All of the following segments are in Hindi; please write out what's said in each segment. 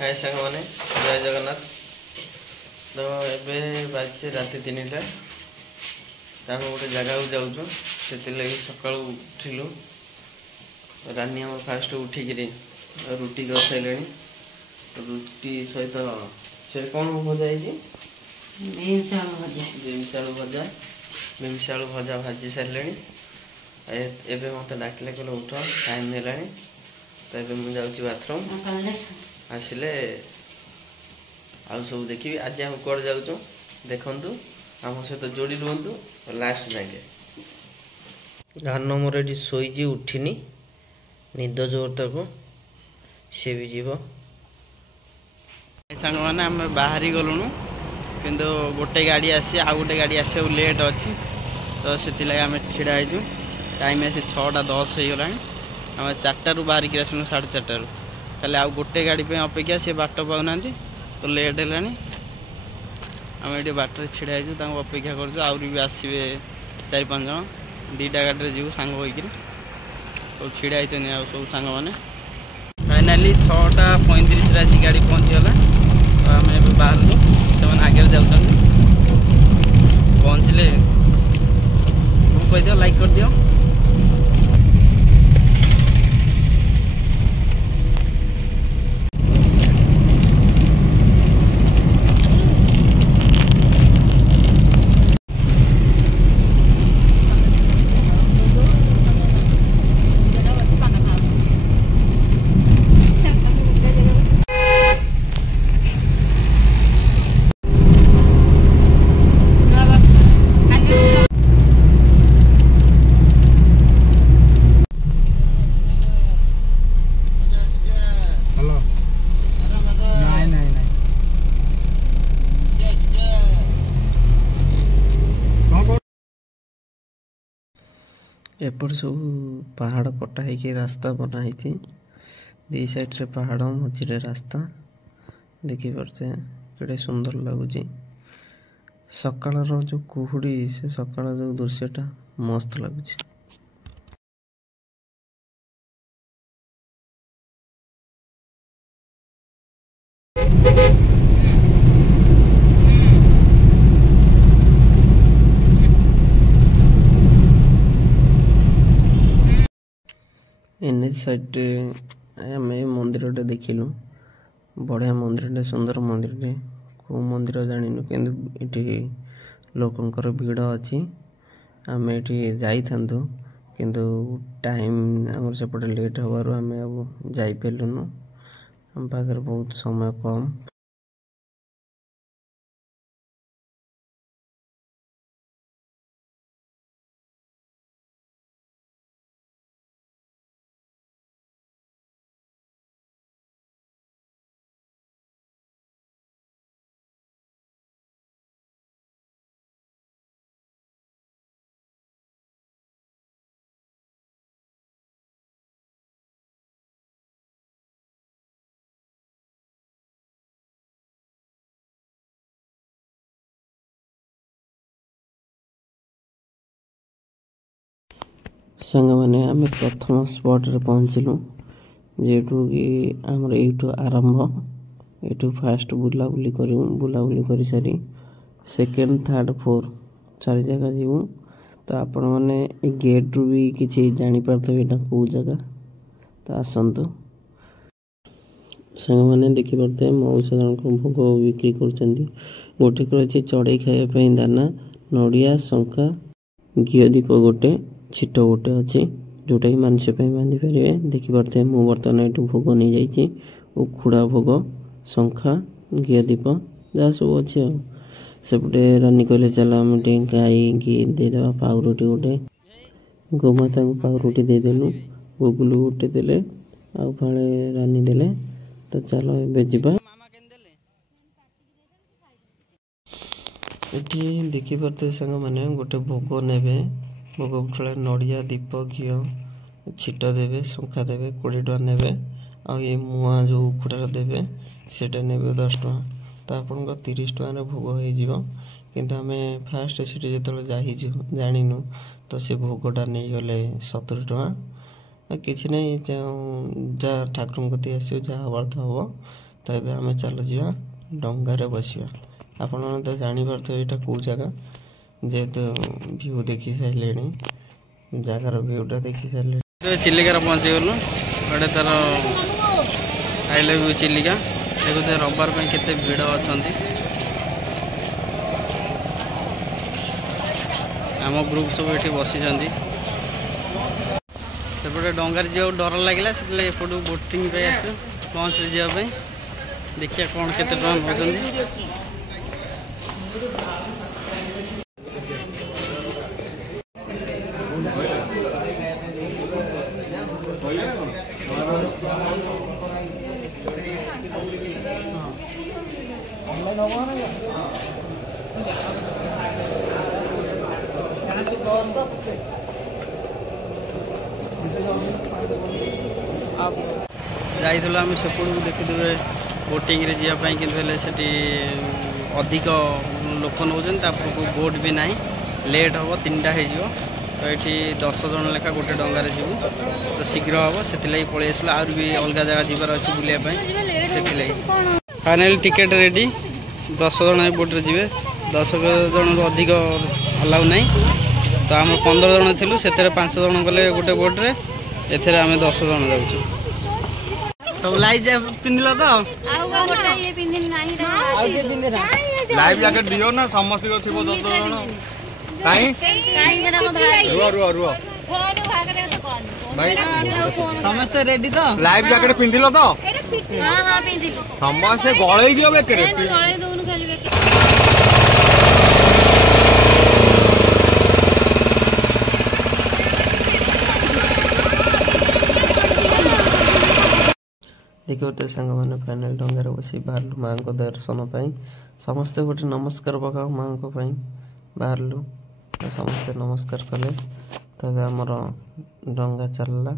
हाय सांग मैंने जय जगन्नाथ। तो ये बाजे राति 3टा आम गोटे जगह जाऊँ से सका उठिलु रानी आम फास्ट उठिक रुटी कर सारे रुटी सहित से कौन भजा बीन्स आलू भजा बीन्स आलू भजा भाजी सारे एवं मत डाकिले कहले उठ टाइम है तो ये मुझे बाथरूम आसिले आउ सब देखी आज आम कौड़ जाऊँ देखु आम सहित जोड़ी रुहतु लास्ट जाके धान मोर ये शोची उठिनी निद जोर तक सी भी जीव सांग मैंने आम बाहरी गलुणु किंतु गोटे गाड़ी आसी आउ गोटे गाड़ी आसे लेट अच्छी तो से आम छिड़ा हो टाइम आसी 6:10 हो गला आम 4टारू बाहरिक आसनु 4:30 खाली आउ गोटे गाड़ी पे अपेक्षा सी बाट पाऊना तो लेट है आम ये बाटर छिड़ा हो अपेक्षा कर आसवे 4-5 जन 2टा गाड़ी जीव सांग होकर सब छिड़ा हो सब सांग मैंने फाइनाली 6:35 आसी गाड़ी पहुँचीगला तो आम ए बाहर से आगे जाऊँ पहुँचले कह दियो लाइक कर दियो। एपट सब पहाड़ कटा है रास्ता बनाई दी साइड रे पहाड़ मझे रास्ता देखी पारे केड़े सुंदर लगुच सकाळ जो कुहुड़ी से सकाळ जो दृश्यटा मस्त लगुच। एनएच साइड आम मंदिर देखिलु बढ़िया मंदिर सुंदर मंदिर कौ मंदिर जानिनु कि लोकंकर भीड़ अच्छी आम ये जाइथांतु किंतु टाइम आम सेपटे लेट हबारु आम अब जाइलुनु आम पाखे बहुत समय कम। सांग मैंने आम प्रथम स्पॉट रे पहुँचलु जेठू कि आमर यू आरंभ यू फास्ट बुलाबुली कर सारी सेकेंड थर्ड फोर 4 जगह जीवु तो आपण मैंने गेट रू भी किसी जापारे यहाँ कौ जगह तो आसतु सांग मैंने देखिपारे मौसा जन भोग बिक्री कर गोटे कर चढ़ई खायापी दाना नड़िया शंखा घी दीप गोटे छिट गोटे अच्छी जोटा कि मानस बांधि पारे देखिपारे मुझे बर्तमान ये भोग नहीं जाइए उखुड़ा भोग शंखा घी दीप जहाँ सब अच्छे सेपटे रानी कहले चल आम गाई घी देदेवा पाउरुटी गोटे गोमाता को पाउरुटी देदेलु गुगुलू गोटे देले आउ फाले रानी देले तो चलो ए जा ये देखिपारे सांग मैंने गोटे भोग ने भोग उठे नड़िया दीप घी छिट देवे शंखा देवे 20 टका ने आ मुआ जो उखुड़ा देवे सेटा ने 10 टका तो आप 30 टका भोग हो किंतु आम फास्ट से जो जानु तो से भोगटा नहीं गले 70 टका किसी नहीं जहाँ ठाकुर कती आस जहाँ हबार हम तो ये आम चल जा डंगारे बसवा। आपण तो जापर यहाँ कौ जगह जेहेतु व्यू देखी सारे जगार व्यूटा देखी सारे। चिलिकार पहुँची गलु गोटे तार आई लव यू चिलिका देखो रविवार केते भिड़ अच्छा आम ग्रुप सब ये बसी सेपटे डंगार जा डर लगे से एपटू बोटिंग पे आस लंच जावाई देखिए कौन केते टका नौकरी। जाइल आम सेपट को देखिए बोटिंग रे जावाई कि अधिक लोक नौकर बोट भी ना लेट हम 3टा हो तो ये 10 जन लेखा गोटे डंगार जीवु तो शीघ्र हम से पलि आसलु आहुरी भी अलग जगह जीवार अच्छी बुलायापी से फाइनाल टिकेट रेडी 10 जन बोट्रे जी 10 जन अधिक अलाउ ना तो आम 15 जन थिलु से 5 जन गले गोटे बोट्रे एथे आम 10 जन जाऊँ सब लाइफ पिंधिल तो लाइफ जैकेट दियो ना समस्त थी 10 जन रुह रुह भाई समस्ते रेडी तो लाइफ जैकेट पिंधिल तो समस्त गड़े दियो बेकरे देखिए तो सांग मैंने फाइनाल डंगार बस बाहर माँ को दर्शन पाई समस्ते गोटे नमस्कार पकाओ माँ को बाहर समस्ते नमस्कार कले तो आमर डंगा चलला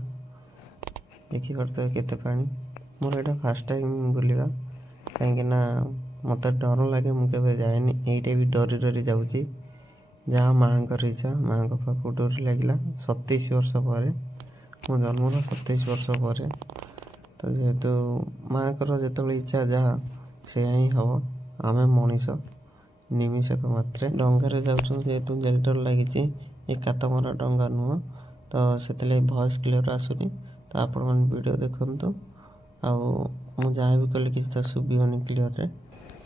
देखी पार्थ केते पानी मोर यहाँ फास्ट टाइम बुलवा कहीं मत डर लगे मुझे जाए ये भी डरी डरी जाऊँगी जहाँ माँ इच्छा माँ पाक डोरी लगे 27 वर्ष पर मो जन्म 27 वर्ष पर तो जेहेतु माँ को जो इच्छा जहाँ से ही हम आम मनीष निमिषक मात्रे डंगार जाऊँ जेहेतु जेल्टर लगी ये कातमरा डंगा नुह तो से भॉइस क्लियर आसुनी तो आपण मैंने वीडियो देखु आउ जहाँ भी कले कि तो शुभन क्लियर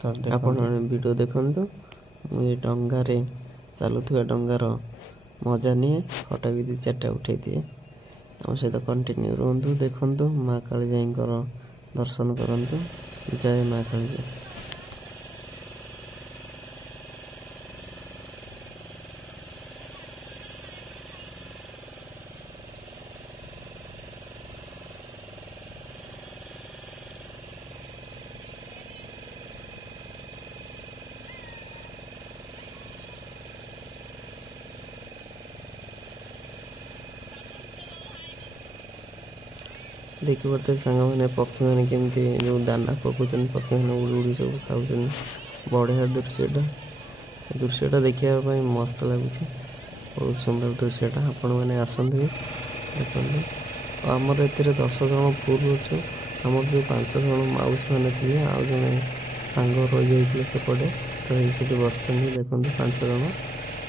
तो आपण मैंने वीडियो देखु ये डंगार चलुवा डंगार मजा निए फोटो भी 2-4टा उठे दिए आम सहित कंटिन्यू रुहतु देखु माँ कालीजाई दर्शन करूँ। जय माँ कालीजाई। देखी पार्थ सांग मैंने पक्षी मैंने केमती जो दाना पकाउन पक्षी मैंने उड़ी उड़ी सब खाऊन बढ़िया दृश्यटा देखापी मस्त लगुच बहुत सुंदर दृश्यटा आपण मैंने आसतु देखते आमर ए 10 जन फुल अच्छु आम जो 5 जन माउस मैंने थे आउ जड़े सांग रही जाते सेपटे तो ये बस देखते 5 जन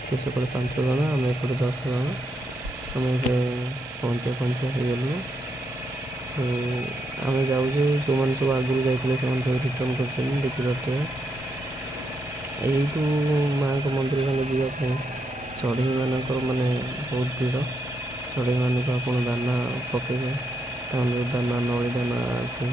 से सेपटे 5 जन आम एपटे 10 जन आम पहुँचा हो आम जाऊँ जो मैंने सब आगुरी जाते रिटर्न कर देखी पार्थे यू माँ को मंदिर मैंने जावाई चढ़ई मानक माने बहुत भीड़ चढ़ई मानक आप दाना पकेबे दाना नली दाना अच्छे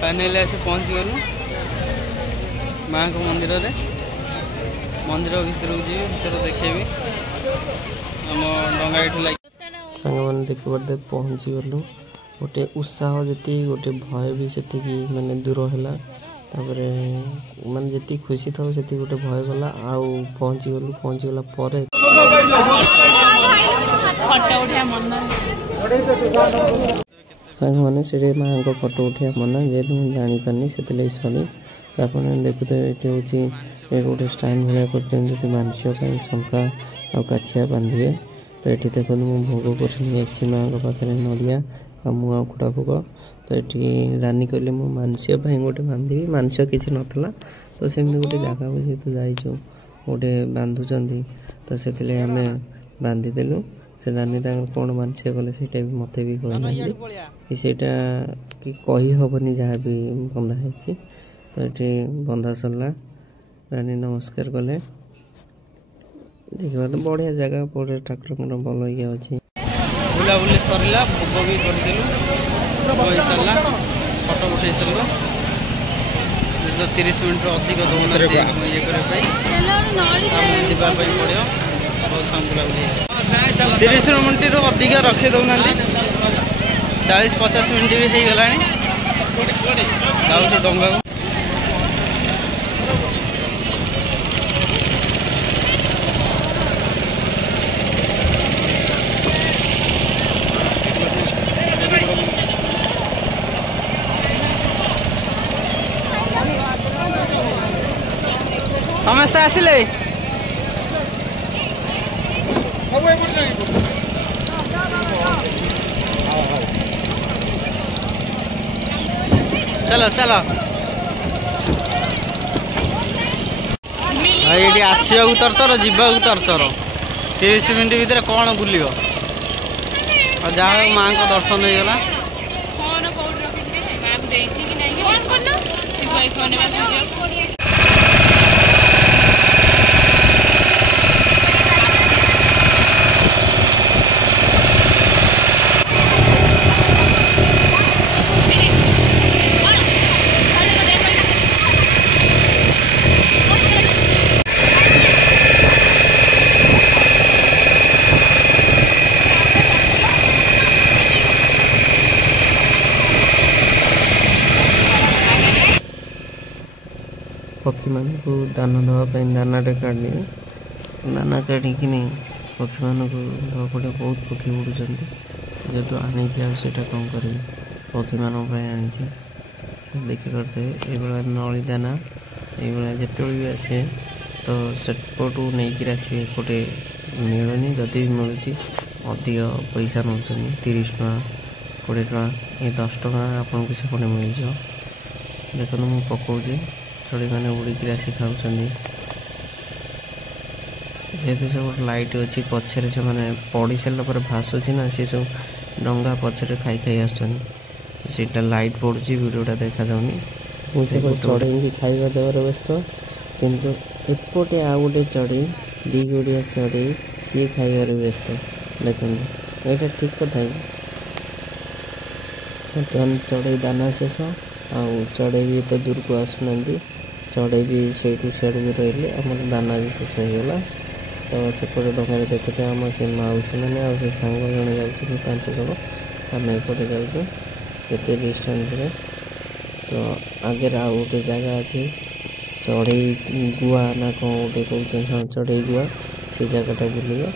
फाइनाली आसी पहुँची गलु माँ को मंदिर रे मंदिर भीतर जी भीतर देखेबी आम डंगा ये लगे सांग मैंने देखिए पहुँची गलु गोटे उत्साह जी गोटे भय भी से माने दूर है माने जी खुशी था से गोटे भय गला आउ पहुँची गला परे सांग मैंने से माँ को फोटो उठा मना जेहतु मुझे जापानी से सॉरी आप देखुते ये हूँ गोटे स्टैंड भाया कर मानसिक शंका आ काछिया बांधे तो ये देखो मुझे भोग कर माँ पाखे नड़िया आ मुआ कुड़ा भोग तो ये रानी कहले मो मानसिक गोटे बांधि मानसिक किसी नाला तो सेमती गोटे जगह को जेहतु जाइचु गोटे बांधुंट तो से आम बांधिदेलु से रानी कौन मानसिक कले से मत भी कहना कि सेटा कि कही हेनी जहाँ भी बंधा है तो ये बंधा सरला रानी नमस्कार कले देखा तो बढ़िया जगह पड़े ठाकुर भल ये अच्छे बुलाबुली सरला भोग भी करदेलु भोग हो सारा फोटो उठे सारा तो 30 मिनट अधिक दौना ये करने जावाई पड़ो बहुत समय बुलाबुली 30 मिनट अधिक रखे दौना 40-50 मिनट भी हो गला डंगा समस्त आसिले चलो चलो ये आसवा तरतर जीवा तरतर 30 मिनट भितर कौन बुल जहाँ माँ को दर्शन हो गला पक्षी मान को दाना दवाई दानाटे काढ़ी दाना काढ़ी पक्षी मान को दवापटे बहुत पक्षी उड़ुंट जेहतु आनी आटा कौन करी पक्षी मान आनी से देखिपे ये नली दाना ये जिते भी आसे तो सेपटू नहीं आसवे एपटे मिलूनी जदि भी मिलूँ अधिक पैसा नौ 30 टका 20 टका ये 10 टका आपन को सेपटे मिल जाओ देखो मुझे पकाऊे चढ़ी मैंने उड़ीक आसी खाऊँ जेहतु सब लाइट अच्छी पछरे से मैंने पड़ सारा पर भाषुची ना सी सब डंगा पछरे खाई खाई आसटा लाइट पड़ी वीडियोटा देखा जाऊनी मुझे चढ़ी खाଇବା देवर व्यस्त किंतु एपटे आ गोटे चढ़ी दी गुड़िया चढ़ी सी खाइबार व्यस्त देखते यहाँ ठीक कथा चढ़ई दाना शेष आ चढ़ई भी तो दूर को आसुना चढ़ई भी सैठू सियाड़ भी रही आम दाना भी शेष होगा तो सेपटे डंगार देखते आम से मौसी मैंने आ सांग जड़े जाऊँ 5 जन आम एपटे जाऊँ केते डिस्टेंस तो आगे आ गोटे जगह अच्छी चढ़ई गुआ ना कौन गोटे कहते हाँ चढ़ई गुआ से जगहटा बुलिया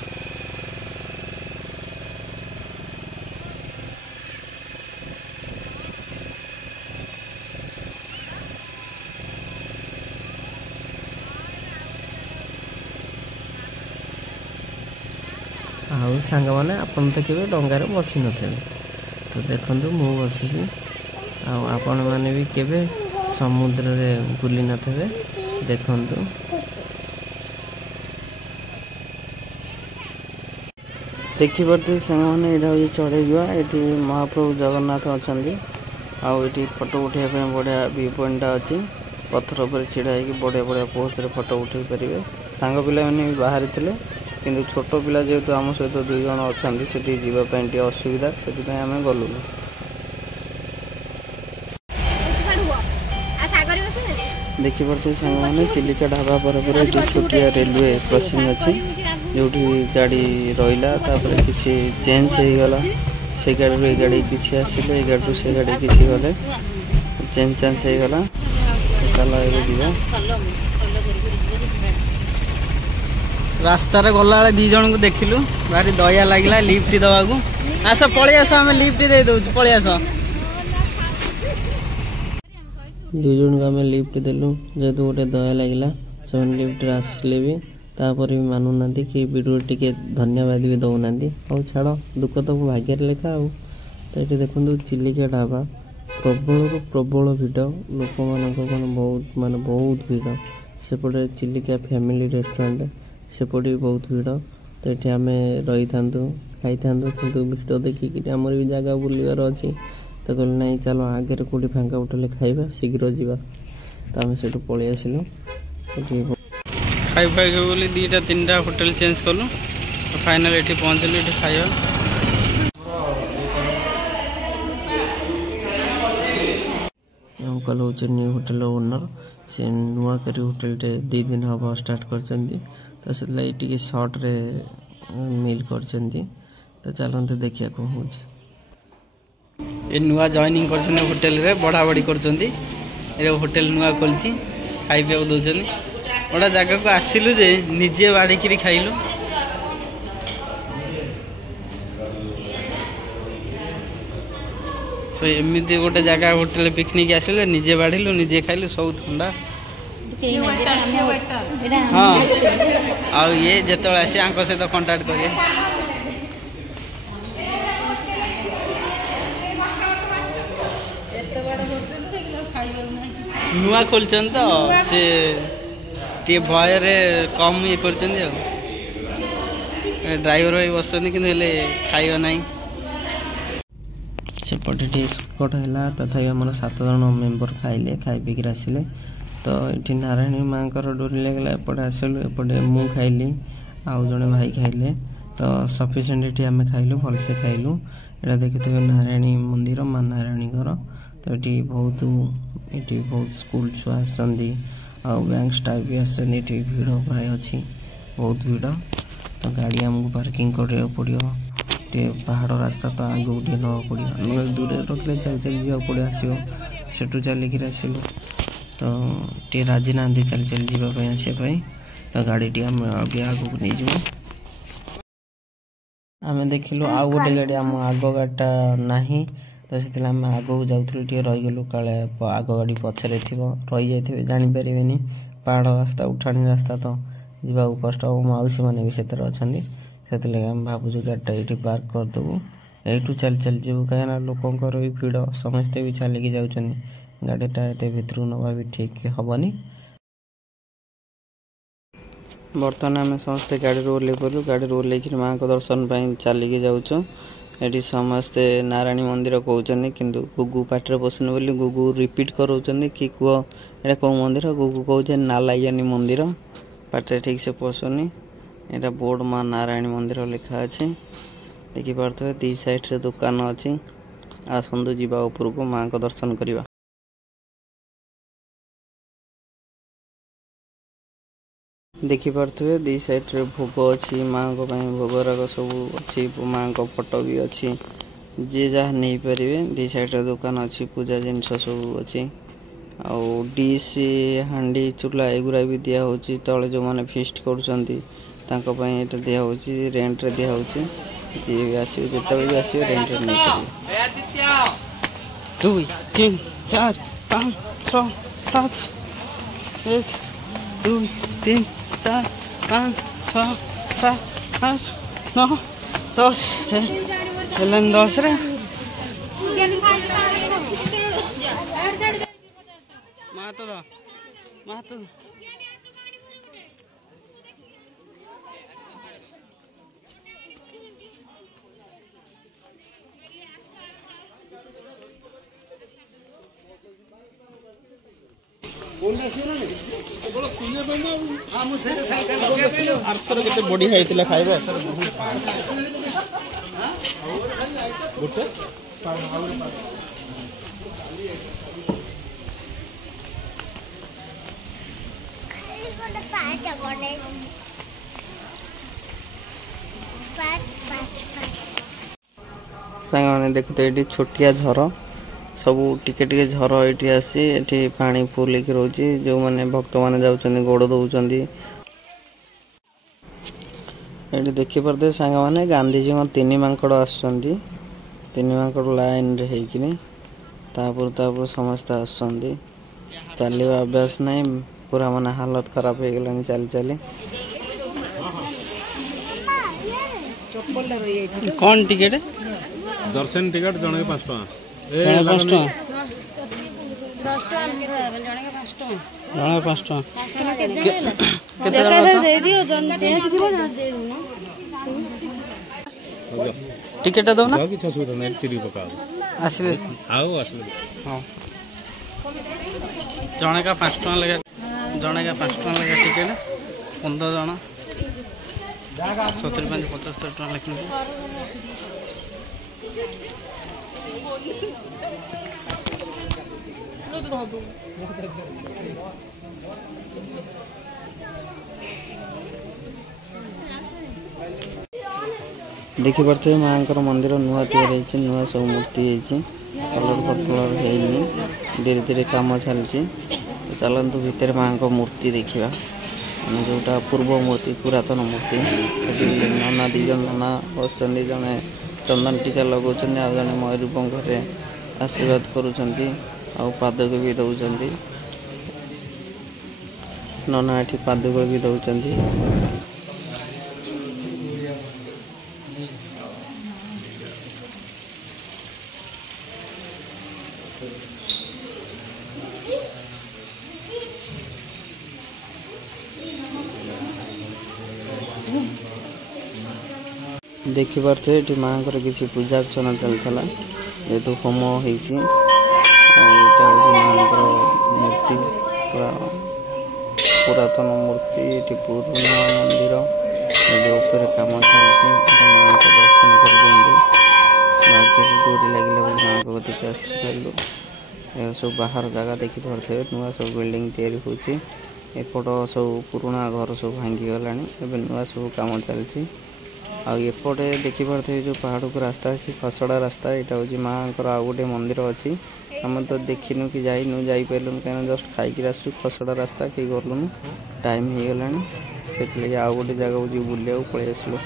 आउ सांग मैंने आपन तो केवे डंगार बसी न तो देखु मु बसिकी आपण मैंने भी केवे समुद्र रे बुली न थे देखु देखिपे सांग मैंने यहाँ हूँ चढ़ई गुआ ये महाप्रभु जगन्नाथ अच्छा आठी फोटो उठाइबा बढ़िया व्यू पॉइंट अच्छी पत्थर पर छिड़ा बढ़िया बढ़िया पोज रे फोटो उठे पारे सांग पिला मैंने भी बाहरी थे किंतु छोट पिला जेहेतु आम सहित 2 जन अच्छा से जावाई असुविधा से आम गलु देखिपे सांग मैंने चिलिका ढाबा पर छुटिया रेलवे क्रॉसिंग अच्छी जो गाड़ी रहा किसी चेंज हो गला से गाड़ी ए गाड़ी किसी आसिले ए गाड़ी से गाड़ी किसी गले चेंज चांज हो गला चलो ये रास्तार गला दी जन को देखिलु भारी दया लगे लिफ्ट दवा को आस पलि आस आम लिफ्ट दे दौ पलि आस दुई जन को आम लिफ्ट देलु जेहेतु गोटे दया लगे से लिफ्ट आसिले भी तापर भी मानु ना कि वीडियो टिके धन्यवाद भी दौना और छाड़ दुख तो भाग्य लेखा आउ तो ये देखो चिलिका ढाबा प्रबल प्रबल भिड़ लोक मान बहुत भिड़ सेपटे चिलिका फैमिली रेस्टोरेंट सेपटे भी बहुत भिड़ तो ये आम रही था खाई था कि भिड़ देखिक आमर भी जगह बुलवार अच्छी तो कहले नहीं चलो आगे कौटी फांका उठे खाइबा शीघ्र जावा तो आम से पलि आसिलु खाई पाइबे बोली दीटा तीन टा होटल चेंज कलु फाइनल ये पहुँचलु ये खाइबा अंकल हूँ न्यू होटल ओनर से नुआ करी होटल टे 2 दिन हम स्टार्ट कर से सर्ट रे मिल कर तो चलते देखिए कौन हो ये नुआ जॉइनिंग कर होटल रे बढ़ा बढ़ी कर होटल नुआ खोलची खाई पीवा दौरान गोटा जगह को आसिलु जे निजे बाड़िकी खाइलु सो एमती गोटे जगह होटल पिकनिक आसिलु निजे बाढ़िलु निजे खाइलु सब ठंडा हाँ आ ये जिते आसी सहित कंटाक्ट करिए नुआ खोलचन तो से टे भय कम ये कर ड्राइवर भाई बस खाइबा ना सेपटे सुटकट है तथापि आम 7 जन मेम्बर खाइले खाई पीक आसिले तो ये नारायणी माँ डोरी लगला एपटे आसलु एपटे मु खाइली आउ जड़े भाई खाइले तो सफिसीयंट ये आम खाइलु भलसे खाइलु यहाँ देखिए नारायणी मंदिर माँ नारायणी घर तो ये बहुत स्कूल छुआ आ बैंक स्टाफ भी आसछन भिड़ प्राय अच्छी बहुत भिड़ तो गाड़ी आमको पार्किंग करा पड़ो पहाड़ रास्ता तो आगे टे ना पड़ो दूर रखले चल चल जा पड़े आसो सेठू चलिक आसलु तो टे राजी ना चल चल जावाई आसपाई तो गाड़ी आम आगे नहीं जाऊ आम देखिलु आउ गोटे गाड़ी आम आग गाड़ीटा नहीं तो से आम आगू जाऊँ रहीगलु काले आग गाड़ी पछरे रही जाइए जानीपारे पहाड़ रास्ता उठाणी रास्ता तो जावाक कष्ट हम मौसी मैंने भी से अच्छा आम भावुँ गाड़ीटा ये पार्क करदेबू यू चल चल जीवु कहीं लोकंर भी भिड़ समस्ते भी चलिकी जाऊँ गाड़ीटा ये भितर नवा भी ठीक हेनी बर्तमान आम समस्ते गाड़ी ओल्ले पड़ू गाड़ी ओल्ल माँ को दर्शन पर चलिकी जाऊँ ये समस्ते नारायणी मंदिर कहते कि गुगु पाटे पसंद बोली गुगु रिपीट कराऊँ कि कह ये कौ मंदिर गुगु कहे नालायानी मंदिर पाटे ठीक से पसुनी यहाँ बोर्ड माँ नारायणी मंदिर लिखा अच्छे देखिपे 2 साइड रे दुकान अच्छी आसतु जावा उपरक माँ को दर्शन करवा देखिपे 2 साइड रे भोग अच्छी माँ को भोगराग सब अच्छी माँ को फोटो भी अच्छी जी जहाँ नहीं पारे 2 साइड रे दुकान अच्छी पूजा जिनस सब अच्छी आउ डिश हांडी चूल्हा एगुरा भी दिया होची तले जो माने फिस्ट कर दिया होची रेंट रे दिया होची जी भी आसी जिते भी आसी रेंट रे नहीं पारे 2 3 4 5 6 7 1 2 3 4 5 6 7 8 9 10 हेलन 10 रे मातो आरथर केते बड़ी खाइतिला खाइबा गोटे ସାଙ୍ଗମାନେ ଦେଖୁଥିବେ ଏଠି ଛୋଟିଆ ଝର ସବୁ ଟିକେ ଟିକେ ଝର ଏଠି ଆସି ଏଠି ପାଣି ଫୁଲ ହେଇକି ରହୁଛି। ଯେଉଁମାନେ ଭକ୍ତମାନେ ଯାଉଛନ୍ତି ଗୋଡ଼ ଦଉଛନ୍ତି। ଏଠି ଦେଖିପାରୁଥିବେ ସାଙ୍ଗମାନେ ଗାନ୍ଧୀଜୀଙ୍କ 3 ମାଙ୍କଡ଼ ଆସୁଛନ୍ତି। 3 ମାଙ୍କଡ଼ ଲାଇନରେ ହେଇକିନି ତାପରେ ସମସ୍ତେ ଆସୁଛନ୍ତି। ଚାଲିବା ଅଭ୍ୟାସ ନାହିଁ, ପୁରା ମାନେ ହାଲତ ଖରାପ ହେଇଗଲାଣି ଚାଲି ଚାଲି। कौन टिकेट दर्शन टिकट जन 5 टका जने 5 टका 10 टका जने 5 टका जने 5 टका केते जण दे दियो जन देखिबो ना दे दूना टिकेट दो ना कि छसुदा नै सिरी पका आसिले आओ आसले हां जने का 5 टका लगे जने का 5 टका लगे टिकेट 15 जण 70 5 75 टका लेकिन देखी पारे माँ मंदिर नुआ तैयारी नुआ सब मूर्ति कलर कलर है धीरे धीरे कम चलती। चलतु भितर माँ को मूर्ति देखा जोटा पूर्व मूर्ति पुरातन मूर्ति नना 2 जन नना बस जड़े चंदन टीका लगौं जड़े मयूरभंगे आशीर्वाद करुँच भी दौरान नना ये पादुक भी दौरान। देखिपारे ये माँ को किसी पूजा अर्चना चलता जेहेतु होम होती माँ मूर्ति पूरा पुरातन मूर्ति ये पुराना मंदिर ऊपर कम चलती माँ को दर्शन कर डोरी लगे माँ को देखिए आसलु सब बाहर जगह देखिपे नुआ सब बिल्डिंग तैयारी होपट सब पुराना घर सब भांगी गला नुआ सब कम चलती। आउपटे देखिपे जो पहाड़ को रास्ता अच्छी खसड़ा रास्ता यहाँ हूँ माँ को आउ गोटे मंदिर अच्छी आम तो देखिनु कि जाइनु जापरूँ कहीं जस्ट खाई आसू खसड़ा रास्ता कि गलुनु टाइम हो गला से आउ गोटे जगह जी बुलिया पलि आसलु।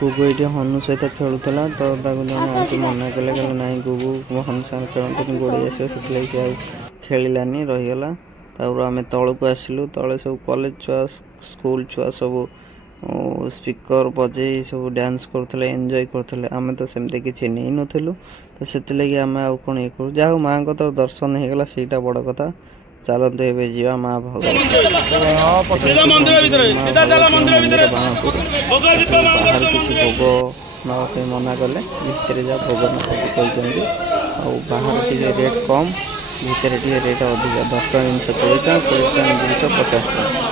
गुगु ये हनु सहित खेलुला तो जन मना कले ना गुगु हनु साथ खेलते गोड़े आस से खेलानी रहीगला। आम तौक आसलु तले सब कॉलेज छुआ स्कूल छुआ सब स्पीकर बजे सब डांस करते एंजॉय करते आम तो सेमती किसी नहीं नथिलु तो से आम आउ कौन ये करूँ जहाँ माँ को तो दर्शन होगला से बड़ कथा। चलते ए जा माँ भगवान बाहर किसी भोग नापी मना कले भितर जा भोग कहते बाहर टे रेट कम भितर टे रेट अधिक 10 टका जिन 20 टका 20 टका जिन 50 टका।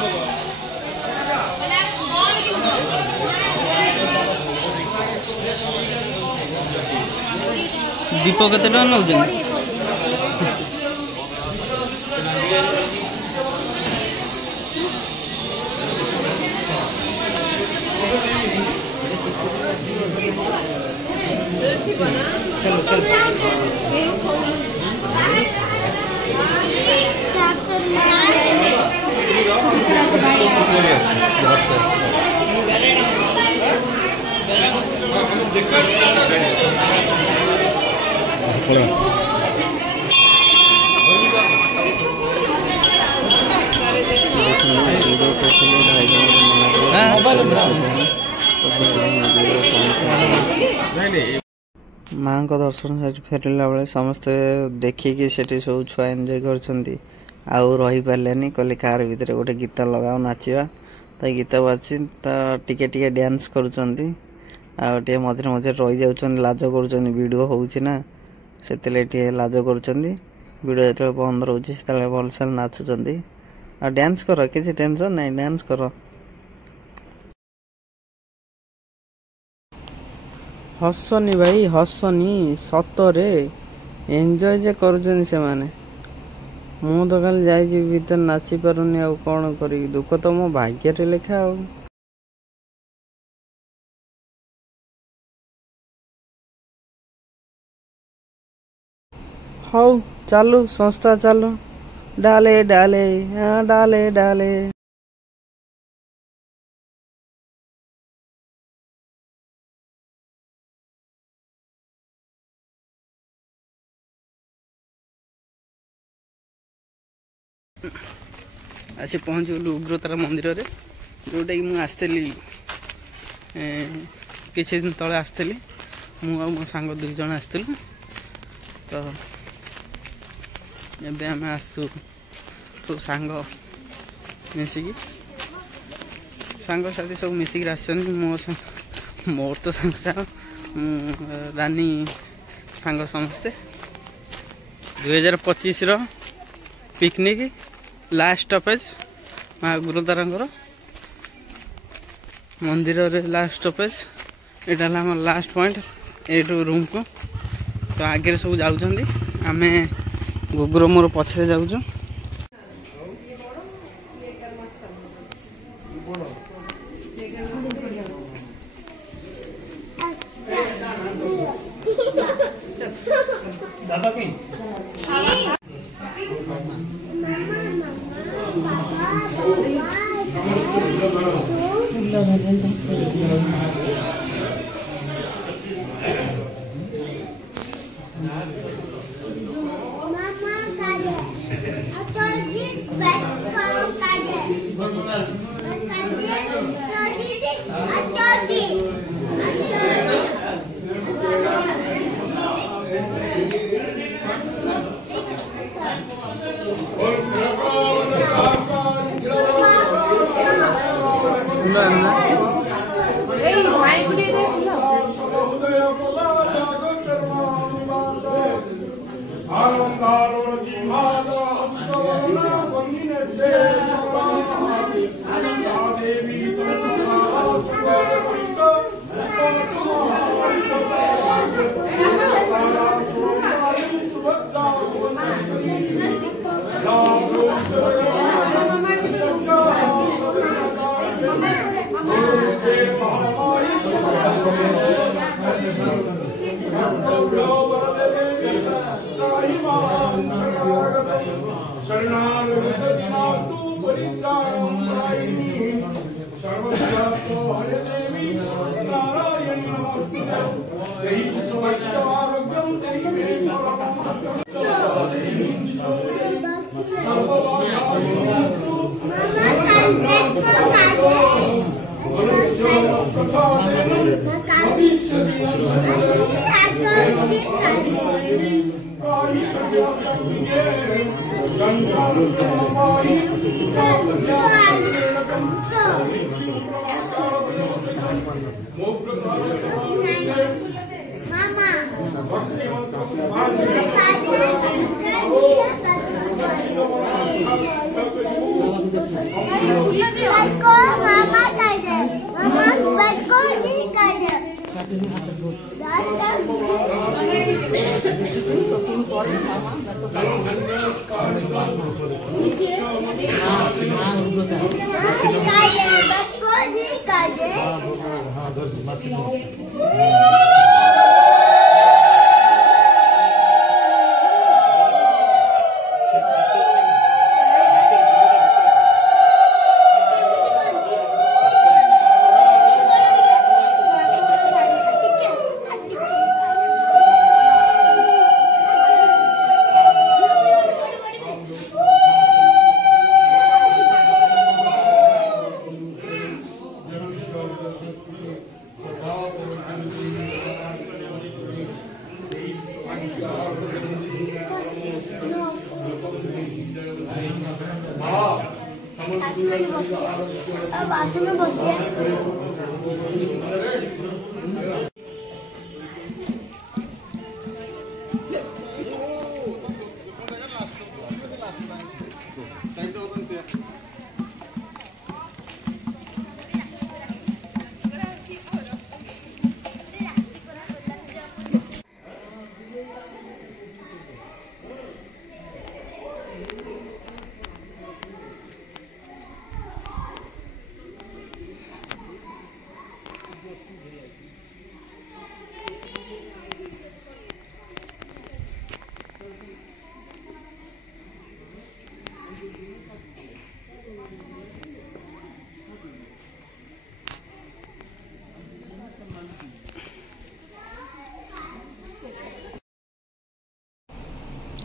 दीप केते टका नौजन माँ को दर्शन साइड फेरला बेले समस्ते देखिकी से सब छुआ एंजॉय कर आउ रही पारे कहले कार भितर गोटे गीत लगाओ नाचिबा तो गीत बाजी तो टिके टिके डांस करुँच आउ मझे मझे रही जाऊँ लाज कर वीडियो होना से लाज कर वीडियो जो बंद रोचे से भलसे नाचुंट आ डांस कर किसी टेंशन नहीं डांस कर हसनी भाई हसनी सतरे एंजॉय जे करुछन से माने मु तो खाली जाई भीतर नाची पारुनी आ कौन करी दुख तो मो भाग्य रे लेखा आ। हौ चालू संस्था चालू डाले डाले हाँ डाले डाले। आसी पहुँचगलु उग्रतारा मंदिर रे जोटा कि मुझे आसली किसी दिन तले आसली मु मो सांग 2 जन आसलु तो एबे आम आसु तो सांग मिसिकी सांग साथी सब मिसिकी आसन मोर तो सांग सांग रानी सांग समस्ते 2025 रो पिकनिक लास्ट स्टॉपेज माँ गुरुद्वारा मंदिर रे लास्ट स्टॉपेज यहाँ आम लास्ट पॉइंट एटू रूम को तो आगे सब जाऊँ आम गुगुर मोर पछरे जाऊँ।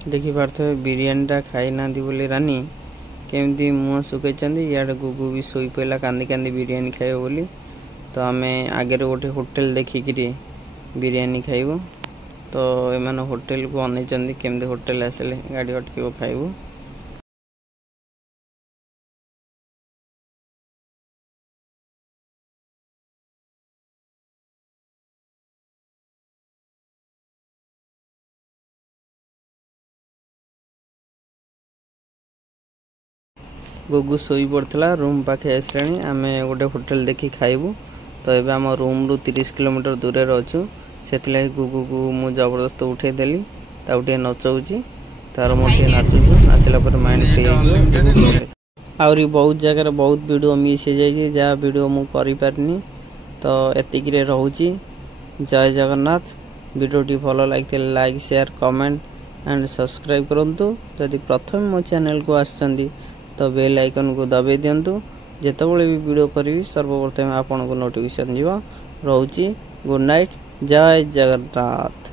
देखिपे बिरियानीटा खाई ना बोली रानी केमती मुँह सुखई इे गुगु भी शोई पड़ा कांदी कांदी बिरियानी खाइब बोली। तो आम आगे गोटे होटेल देखिक बिरियानी खाइबू। तो एम होटेल को अनई केमती होटेल आसिले गाड़ी अटक खाइबू। गुगु शोई पड़ता रूम पाखे आसला आम गोटे होटेल देखी खाइबू। तो ये आम रूम रु 30 किलोमीटर दूर अच्छु से गुगु को मु जबरदस्त उठे देली टे नचाऊँगी तार मुझे नाचुचु नाचला माइंड फ्री हो। आहरी बहुत जगह बहुत वीडियो मिस हो जाए जहाँ वीडियो मु करि पारनी। तो एतिक रोची जय जगन्नाथ। वीडियोटी भल लगे like share comment and subscribe करंतु। जदि प्रथम मो चैनल को आसचंदी तो बेल आइकन को दबाई दिंतु। जितेबाला भी वीडियो करी सर्वप्रथम आपन को नोटिफिकेशन जीव। रोची गुड नाइट जय जगन्नाथ।